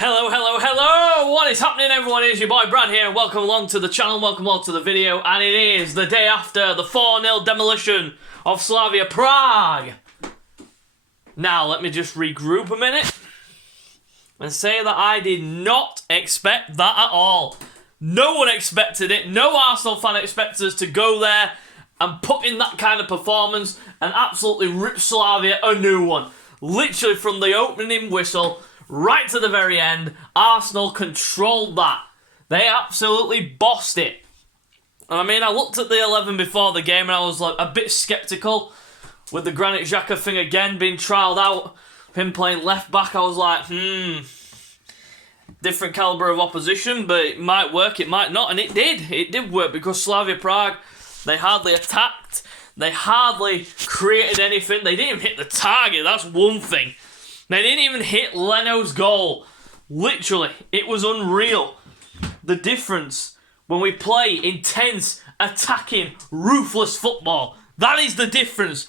Hello, hello, hello! What is happening, everyone? It is your boy Brad here, and welcome along to the channel, welcome along to the video, and it is the day after the 4-0 demolition of Slavia Prague. Now, let me just regroup a minute and say that I did not expect that at all. No one expected it. No Arsenal fan expected us to go there and put in that kind of performance and absolutely rip Slavia a new one. Literally from the opening whistle right to the very end, Arsenal controlled that. They absolutely bossed it. I mean, I looked at the 11 before the game and I was like a bit sceptical with the Granit Xhaka thing again being trialled out. Him playing left back, I was like, different calibre of opposition, but it might work, it might not, and it did. It did work because Slavia Prague, they hardly attacked, they hardly created anything, they didn't even hit the target, that's one thing. They didn't even hit Leno's goal. Literally, it was unreal. The difference when we play intense, attacking, ruthless football. That is the difference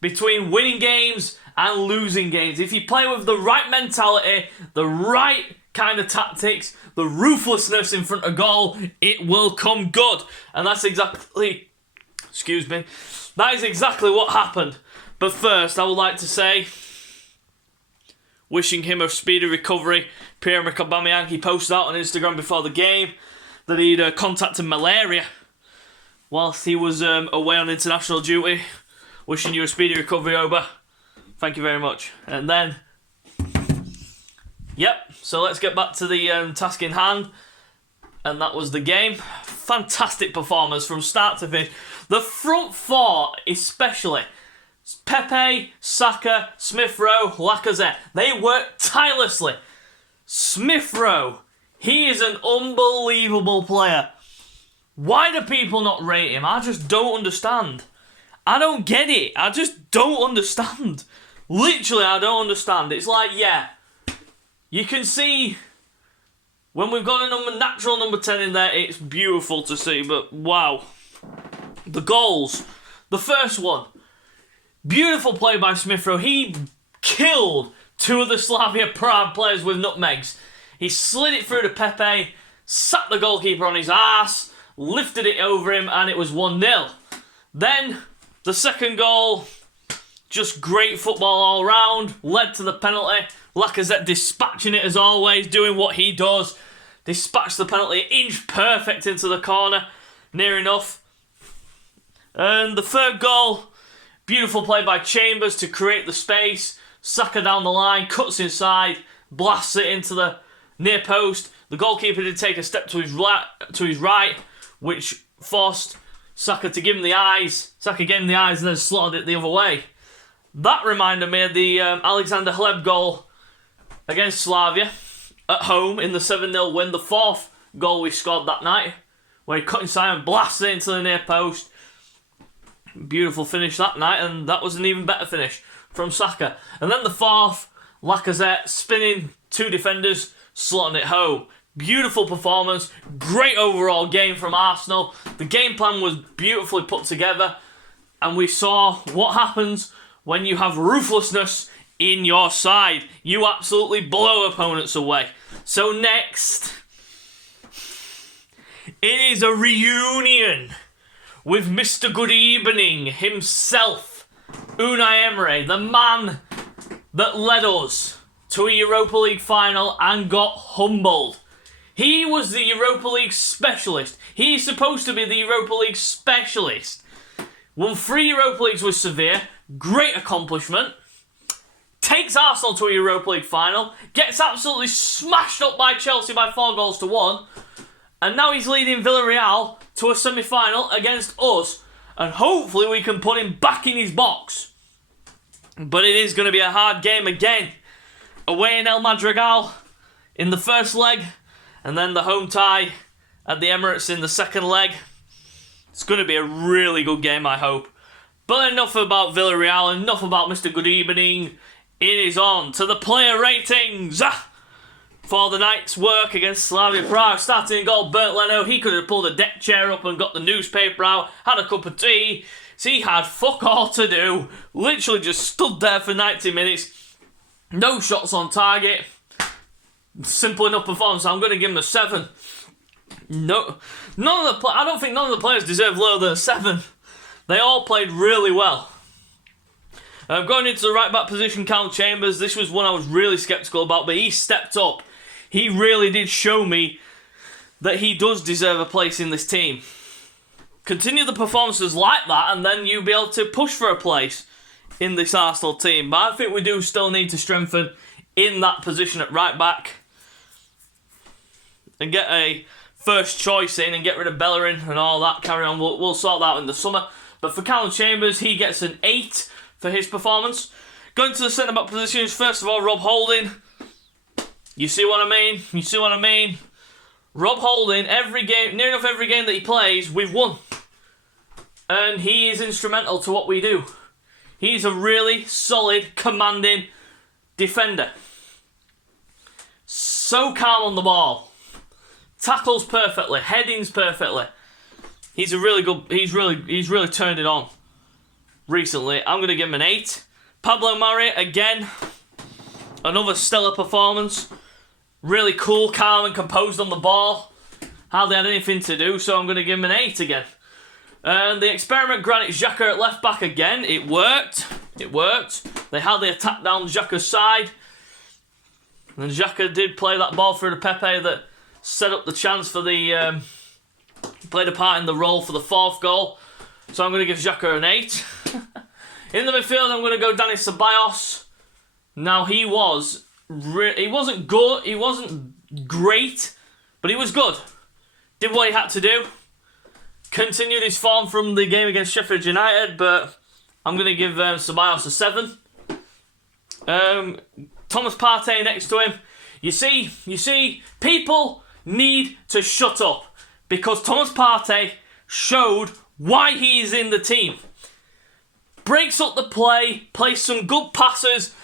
between winning games and losing games. If you play with the right mentality, the right kind of tactics, the ruthlessness in front of goal, it will come good. And that's exactly, that is exactly what happened. But first, I would like to say, wishing him a speedy recovery. Pierre-Emerick Aubameyang, he posted out on Instagram before the game that he'd contacted malaria whilst he was away on international duty. Wishing you a speedy recovery, Oba. Thank you very much. And then, so let's get back to the task in hand. And that was the game. Fantastic performance from start to finish. The front four especially, Pepe, Saka, Smith Rowe, Lacazette, they work tirelessly. Smith Rowe, he is an unbelievable player. Why do people not rate him? I just don't understand. I don't get it. I just don't understand. Literally, I don't understand. It's like, you can see when we've got a natural number 10 in there, it's beautiful to see, but wow. The goals. The first one. Beautiful play by Smith Rowe. He killed two of the Slavia Prague players with nutmegs. He slid it through to Pepe, sat the goalkeeper on his ass, lifted it over him, and it was 1-0. Then, the second goal, just great football all round, led to the penalty. Lacazette dispatching it as always, doing what he does. Dispatched the penalty, inch perfect into the corner, near enough. And the third goal, beautiful play by Chambers to create the space. Saka down the line, cuts inside, blasts it into the near post. The goalkeeper did take a step to his right, which forced Saka to give him the eyes. Saka gave him the eyes and then slotted it the other way. That reminded me of the Alexander Hleb goal against Slavia at home in the 7-0 win. The fourth goal we scored that night, where he cut inside and blasted it into the near post. Beautiful finish that night, and that was an even better finish from Saka. And then the fourth, Lacazette spinning two defenders, slotting it home. Beautiful performance, great overall game from Arsenal. The game plan was beautifully put together, and we saw what happens when you have ruthlessness in your side. You absolutely blow opponents away. So next, it is a reunion with Mr. Good Evening himself, Unai Emery, the man that led us to a Europa League final and got humbled. He was the Europa League specialist. He's supposed to be the Europa League specialist. Won 3 Europa Leagues with Sevilla, great accomplishment. Takes Arsenal to a Europa League final, gets absolutely smashed up by Chelsea by 4-1, and now he's leading Villarreal to a semi-final against us, and hopefully we can put him back in his box. But it is going to be a hard game again. Away in El Madrigal in the first leg, and then the home tie at the Emirates in the second leg. It's going to be a really good game, I hope. But enough about Villarreal, enough about Mr. Good Evening. It is on to the player ratings for the night's work against Slavia Prague. Starting in goal, Bernd Leno. He could have pulled a deck chair up and got the newspaper out, had a cup of tea. So he had fuck all to do. Literally just stood there for 90 minutes. No shots on target. simple enough performance. I'm going to give him a 7. No, I don't think none of the players deserve lower than a 7. They all played really well. Going into the right back position, Kyle Chambers, this was one I was really sceptical about, but he stepped up. He really did show me that he does deserve a place in this team. Continue the performances like that, and then you'll be able to push for a place in this Arsenal team. But I think we do still need to strengthen in that position at right back and get a first choice in and get rid of Bellerin and all that. Carry on. We'll sort that out in the summer. But for Callum Chambers, he gets an 8 for his performance. Going to the centre-back positions, first of all, Rob Holding. You see what I mean? Rob Holding, near enough every game that he plays, we've won. And he is instrumental to what we do. He's a really solid, commanding defender. So calm on the ball. Tackles perfectly, headings perfectly. He's really turned it on recently. I'm going to give him an 8. Pablo Mari, again, another stellar performance. Really cool, calm and composed on the ball. Hardly had anything to do, so I'm going to give him an 8 again. And the experiment Granit Xhaka at left back again. It worked. They hardly attacked down Xhaka's side. And Xhaka did play that ball through to Pepe that set up the chance for the... played a part in the role for the 4th goal. So I'm going to give Xhaka an 8. In the midfield, I'm going to go Dani Ceballos. Now, he wasn't good, he wasn't great, but he was good. Did what he had to do. Continued his form from the game against Sheffield United, but I'm going to give Ceballos a 7. Thomas Partey next to him. You see, people need to shut up because Thomas Partey showed why he is in the team. Breaks up the play, plays some good passes,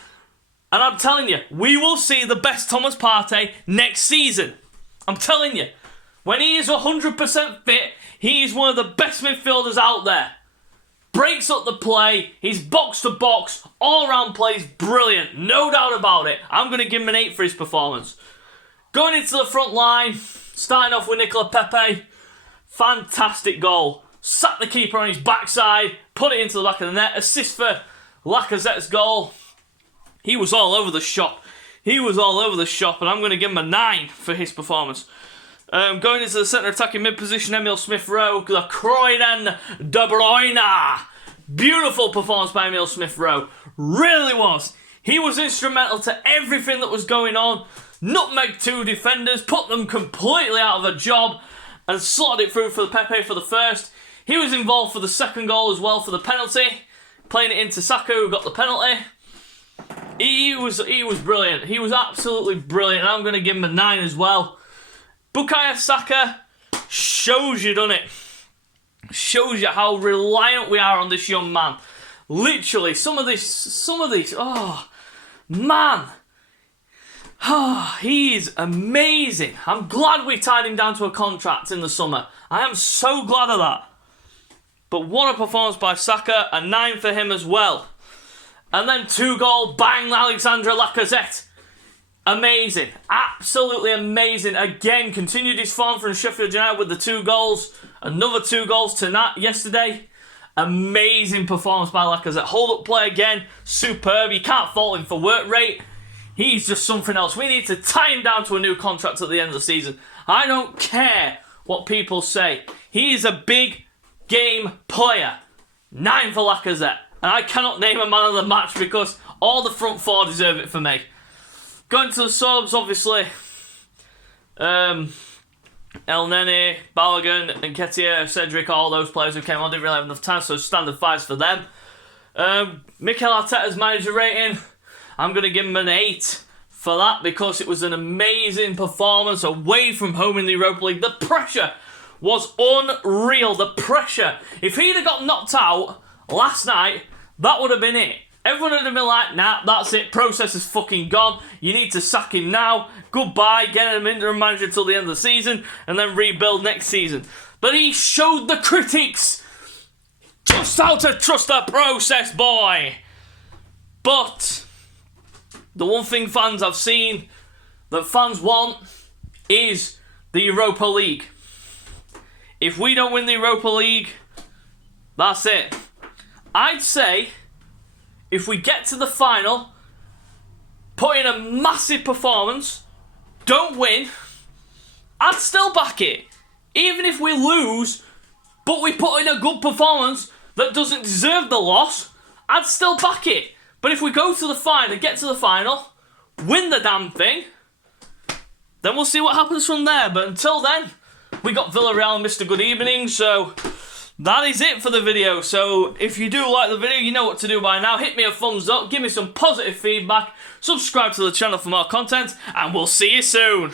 and I'm telling you, we will see the best Thomas Partey next season. I'm telling you, when he is 100% fit, he is one of the best midfielders out there. Breaks up the play, he's box to box, all round plays brilliant, no doubt about it. I'm going to give him an 8 for his performance. Going into the front line, starting off with Nicola Pepe, fantastic goal. Sat the keeper on his backside, put it into the back of the net, assist for Lacazette's goal. He was all over the shop. And I'm going to give him a 9 for his performance. Going into the centre attacking mid position, Emil Smith-Rowe, the Croydon De Bruyne. Beautiful performance by Emil Smith-Rowe. Really was. He was instrumental to everything that was going on. Nutmeg 2 defenders, put them completely out of a job, and slotted it through for the Pepe for the first. He was involved for the 2nd goal as well for the penalty, playing it into Saka, who got the penalty. He was brilliant. He was absolutely brilliant, and I'm going to give him a 9 as well. Bukayo Saka shows you, doesn't it? Shows you how reliant we are on this young man. Literally, some of these, oh, man. Oh, he's amazing. I'm glad we tied him down to a contract in the summer. I am so glad of that. But what a performance by Saka, a 9 for him as well. And then 2-goal, bang, Alexandre Lacazette. Amazing. Absolutely amazing. Again, continued his form from Sheffield United with the 2 goals. Another 2 goals tonight, yesterday. Amazing performance by Lacazette. Hold up play again. Superb. You can't fault him for work rate. He's just something else. We need to tie him down to a new contract at the end of the season. I don't care what people say. He is a big game player. 9 for Lacazette. And I cannot name a man of the match because all the front 4 deserve it for me. Going to the subs, obviously. El Nene, Balogun, Nketiah, Cedric, all those players who came on didn't really have enough time, so standard 5s for them. Mikel Arteta's manager rating, I'm going to give him an 8 for that because it was an amazing performance away from home in the Europa League. The pressure was unreal. The pressure. If he'd have got knocked out last night, that would have been it. Everyone would have been like, nah, that's it. Process is fucking gone. You need to sack him now. Goodbye. Get him interim manager till the end of the season and then rebuild next season. But he showed the critics just how to trust the process, boy. But the one thing fans have seen that fans want is the Europa League. If we don't win the Europa League, that's it. I'd say if we get to the final, put in a massive performance, don't win, I'd still back it. Even if we lose, but we put in a good performance that doesn't deserve the loss, I'd still back it. But if we go to the final, get to the final, win the damn thing, then we'll see what happens from there. But until then, we got Villarreal and Mr. Good Evening, so that is it for the video. So if you do like the video, you know what to do by now. Hit me a thumbs up, give me some positive feedback, subscribe to the channel for more content, and we'll see you soon.